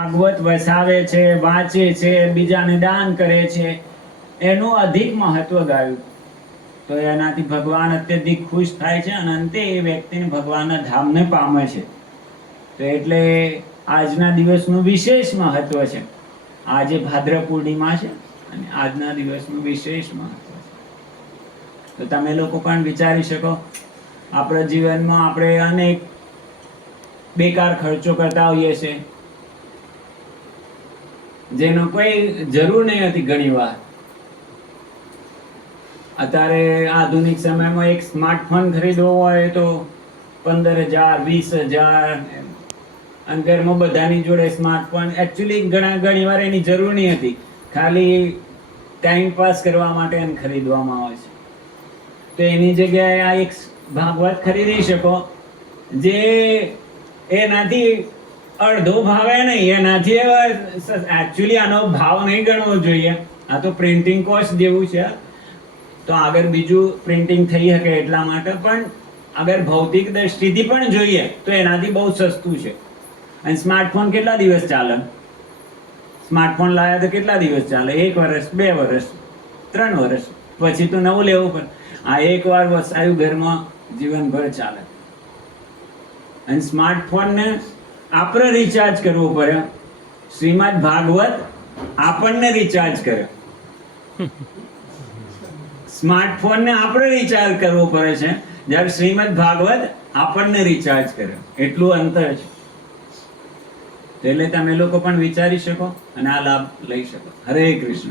ભાગવત વસાવે છે, વાંચે છે, બીજાને દાન કરે છે, એનું અધિક મહત્વ ગાયું. તો એનાથી ભગવાન અત્યધિક ખુશ થાય છે અને અંતે એ વ્યક્તિને ભગવાનના ધામને પામે છે. તો એટલે આજના દિવસનું વિશેષ મહત્વ છે. આજે ભાદ્ર પૂર્ણિમા છે અને આજના દિવસનું વિશેષ મહત્વ છે. તો તમે લોકો પણ વિચારી શકો, આપણા જીવનમાં આપણે અનેક બેકાર ખર્ચો કરતા હોઈએ છીએ. જેનો કોઈ જરૂર નહીં હતી ઘણીવાર. અત્યારે આધુનિક સમયમાં એક સ્માર્ટફોન ખરીદવો હોય તો પંદર હજાર વીસ હજાર અને ઘરમાં બધાની જોડે સ્માર્ટફોન એકચ્યુઅલી ઘણા ઘણી વાર એની જરૂર નહીં હતી. ખાલી ટાઈમ પાસ કરવા માટે એને ખરીદવામાં આવે છે. તો એની જગ્યાએ આ એક ભાગવત ખરીદી શકો. જે એનાથી અડધો ભાવે નહીં, એનાથી એકચ્યુઅલી આનો ભાવ નહીં ગણવો જોઈએ. આ તો પ્રિન્ટિંગ કોસ્ટ જેવું છે. તો આગળ બીજું પ્રિન્ટિંગ થઈ શકે એટલા માટે, પણ અગર ભૌતિક દ્રષ્ટિથી પણ જોઈએ, તો એનાથી બહુ સસ્તું છે. અને સ્માર્ટફોન કેટલા દિવસ ચાલે? સ્માર્ટફોન લાવ્યા તો કેટલા દિવસ ચાલે? એક વર્ષ બે વર્ષ ત્રણ વર્ષ પછી તો નવું લેવું પડે. આ એકવાર વસાયું ઘરમાં જીવનભર ચાલે. અને સ્માર્ટફોનને આપણે રિચાર્જ કરવું પડે. શ્રીમદ ભાગવત આપણને રિચાર્જ કરે. સ્માર્ટફોનને આપણે રિચાર્જ કરવો પડે છે. જ્યારે શ્રીમદ ભાગવત આપણને રિચાર્જ કરે. એટલું અંતર છે. એટલે તમે લોકો પણ વિચારી શકો અને આ લાભ લઈ શકો. હરે કૃષ્ણ.